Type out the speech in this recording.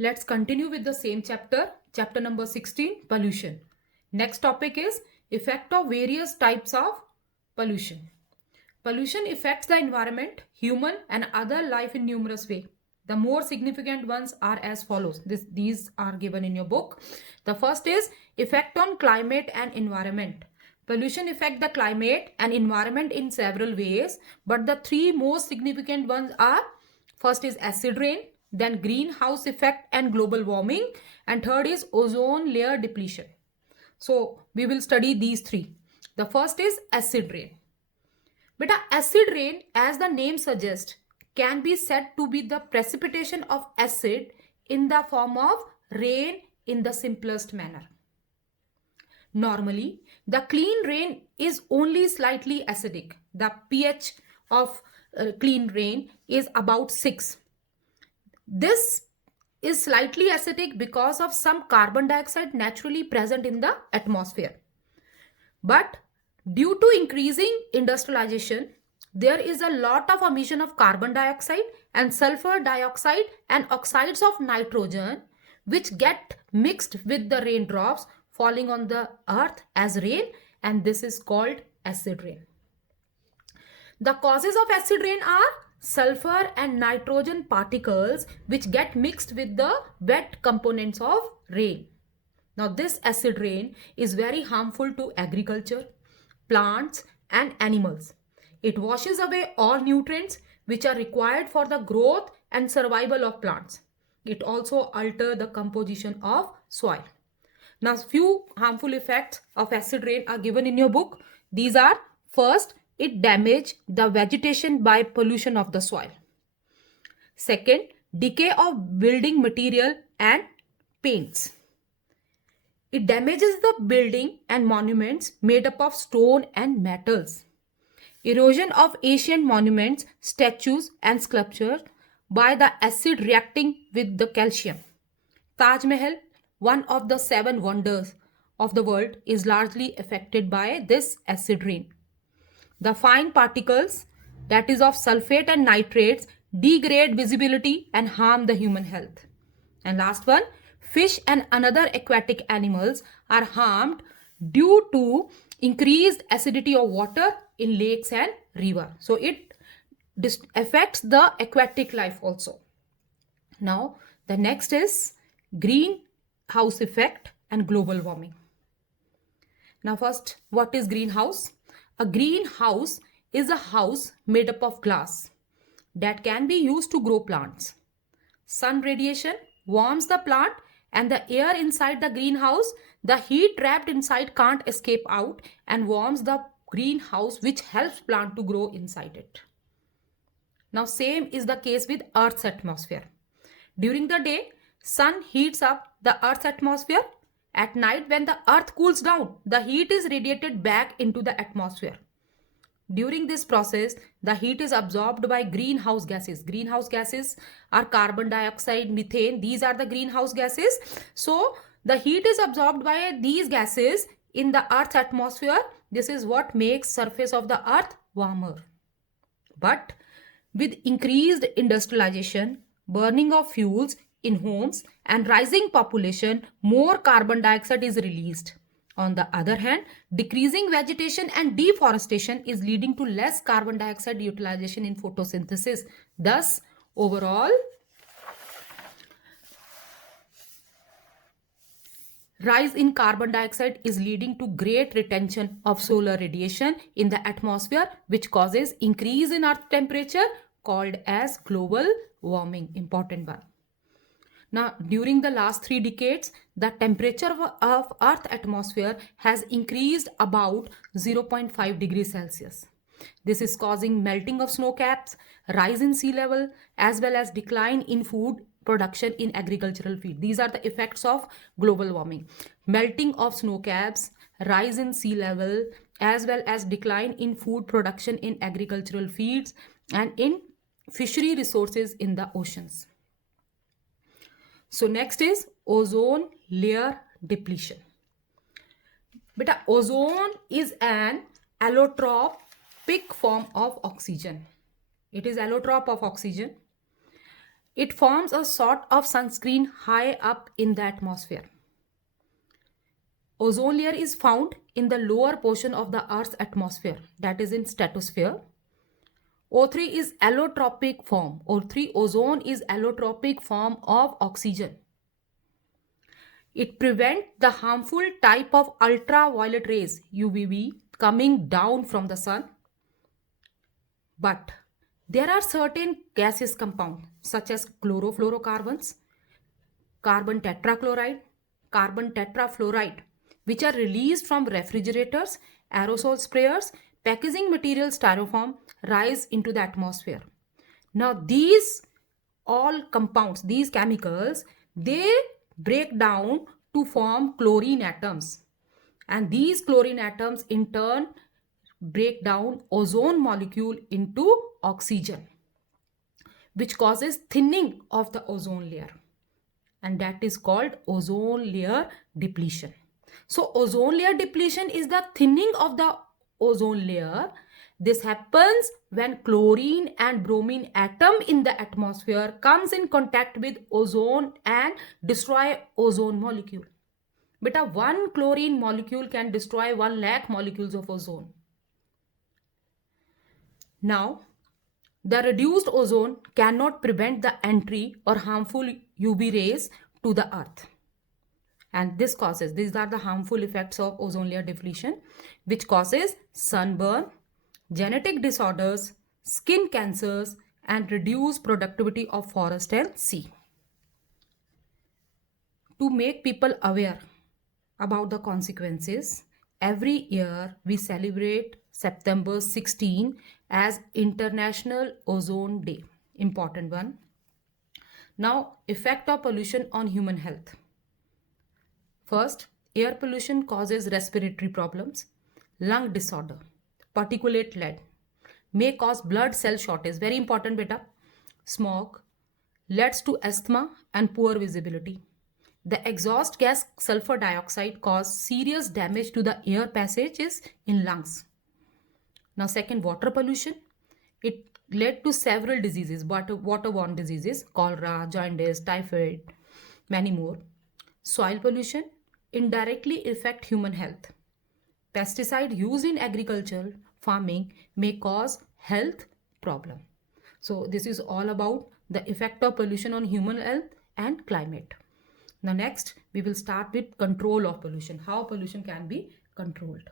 Let's continue with the same chapter, chapter number 16, pollution. Next topic is effect of various types of pollution. Pollution affects the environment, human and other life in numerous ways. The more significant ones are as follows. These are given in your book. The first is effect on climate and environment. Pollution affect the climate and environment in several ways, but the three most significant ones are: first is acid rain, then greenhouse effect and global warming, and third is ozone layer depletion. So we will study these three. The first is acid rain. But acid rain, as the name suggests, can be said to be the precipitation of acid in the form of rain in the simplest manner. Normally, the clean rain is only slightly acidic. The pH of clean rain is about 6. This is slightly acidic because of some carbon dioxide naturally present in the atmosphere. But due to increasing industrialization, there is a lot of emission of carbon dioxide and sulfur dioxide and oxides of nitrogen, which get mixed with the raindrops falling on the earth as rain, and this is called acid rain. The causes of acid rain are sulfur and nitrogen particles which get mixed with the wet components of rain. Now this acid rain is very harmful to agriculture, plants and animals. It washes away all nutrients which are required for the growth and survival of plants. It also alters the composition of soil. Now few harmful effects of acid rain are given in your book. These are: first, it damages the vegetation by pollution of the soil. Second, decay of building material and paints. It damages the building and monuments made up of stone and metals. Erosion of ancient monuments, statues and sculptures by the acid reacting with the calcium. Taj Mahal, one of the 7 wonders of the world, is largely affected by this acid rain. The fine particles, that is of sulfate and nitrates, degrade visibility and harm the human health. And last one, fish and another aquatic animals are harmed due to increased acidity of water in lakes and river. So it affects the aquatic life also. Now the next is greenhouse effect and global warming. Now first, what is greenhouse? A greenhouse is a house made up of glass that can be used to grow plants. Sun radiation warms the plant, and the air inside the greenhouse, the heat trapped inside can't escape out and warms the greenhouse, which helps plant to grow inside it. Now same is the case with Earth's atmosphere. During the day, sun heats up the Earth's atmosphere. At night, when the earth cools down, the heat is radiated back into the atmosphere. During this process, the heat is absorbed by greenhouse gases. Greenhouse gases are carbon dioxide, methane. These are the greenhouse gases. So the heat is absorbed by these gases in the Earth's atmosphere. This is what makes surface of the earth warmer. But with increased industrialization, burning of fuels in homes and rising population, more carbon dioxide is released. On the other hand, decreasing vegetation and deforestation is leading to less carbon dioxide utilization in photosynthesis. Thus, overall, rise in carbon dioxide is leading to great retention of solar radiation in the atmosphere, which causes increase in earth temperature, called as global warming. Important one. Now, during the last 3 decades, the temperature of Earth atmosphere has increased about 0.5 degrees Celsius. This is causing melting of snow caps, rise in sea level, as well as decline in food production in agricultural field. These are the effects of global warming. Melting of snow caps, rise in sea level, as well as decline in food production in agricultural fields and in fishery resources in the oceans. So next is ozone layer depletion. But ozone is an allotropic form of oxygen. It is allotrope of oxygen. It forms a sort of sunscreen high up in the atmosphere. Ozone layer is found in the lower portion of the Earth's atmosphere, that is in stratosphere. O3 is allotropic form. O3 ozone is allotropic form of oxygen. It prevents the harmful type of ultraviolet rays UVB coming down from the sun. But there are certain gaseous compounds such as chlorofluorocarbons, carbon tetrachloride, carbon tetrafluoride, which are released from refrigerators, aerosol sprayers, packaging material styrofoam, rise into the atmosphere. Now these all compounds, these chemicals, they break down to form chlorine atoms. And these chlorine atoms in turn break down ozone molecule into oxygen, which causes thinning of the ozone layer. And that is called ozone layer depletion. So ozone layer depletion is the thinning of the ozone layer. This happens when chlorine and bromine atom in the atmosphere comes in contact with ozone and destroy ozone molecule. Beta, one chlorine molecule can destroy 1 lakh molecules of ozone. Now, the reduced ozone cannot prevent the entry or harmful UV rays to the earth. And these are the harmful effects of ozone layer depletion, which causes sunburn, genetic disorders, skin cancers, and reduced productivity of forest and sea. To make people aware about the consequences, every year we celebrate September 16 as International Ozone Day. Important one. Now, effect of pollution on human health. First, air pollution causes respiratory problems, lung disorder, particulate lead, may cause blood cell shortage. Very important, beta. Smog leads to asthma and poor visibility. The exhaust gas sulfur dioxide causes serious damage to the air passages in lungs. Now, second, water pollution. It led to several diseases, waterborne diseases, cholera, jaundice, typhoid, many more. Soil pollution indirectly affect human health. Pesticide used in agriculture, farming may cause health problem. So this is all about the effect of pollution on human health and climate. Now next, we will start with control of pollution, how pollution can be controlled.